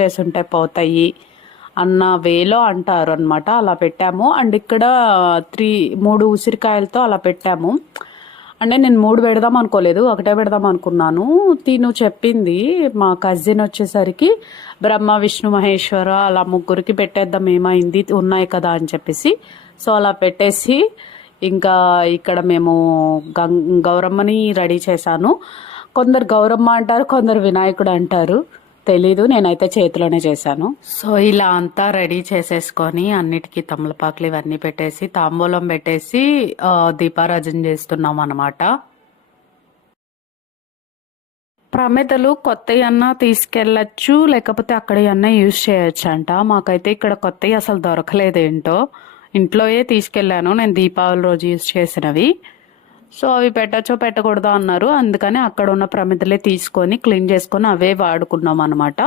చేసి ఉంటే పోతాయి అన్న వేలో అంటారు అనమాట. అలా పెట్టాము. అండ్ ఇక్కడ 3 ఉసిరికాయలతో అలా పెట్టాము. అంటే నేను 3 పెడదాం అనుకోలేదు, ఒకటే పెడదాం అనుకున్నాను. తిను చెప్పింది మా కజిన్ వచ్చేసరికి బ్రహ్మ విష్ణు మహేశ్వర అలా ముగ్గురికి పెట్టేద్దాం, ఏమైంది ఉన్నాయి కదా అని చెప్పేసి. సో అలా పెట్టేసి ఇంకా ఇక్కడ మేము గౌరమ్మని రెడీ చేశాను. కొందరు గౌరమ్మ అంటారు, కొందరు వినాయకుడు అంటారు, తెలీదు. నేనైతే చేతిలోనే చేశాను. సో ఇలా అంతా రెడీ చేసేసుకొని అన్నిటికీ తమలపాకులు ఇవన్నీ పెట్టేసి తాంబూలం పెట్టేసి దీపారాజన చేస్తున్నాం అన్నమాట. ప్రమిదలు కొత్తవి అన్నా తీసుకెళ్ళచ్చు, లేకపోతే అక్కడ అన్నా యూజ్ చేయొచ్చు అంట. మాకైతే ఇక్కడ కొత్తవి అసలు దొరకలేదేంటో, ఇంట్లోయే తీసుకెళ్ళాను నేను దీపావళి రోజు యూజ్ చేసినవి. సో అవి పెట్టచ్చో పెట్టకూడదో అన్నారు, అందుకని అక్కడ ఉన్న ప్రమిదలే తీసుకొని క్లీన్ చేసుకొని అవే వాడుకున్నాం అనమాట.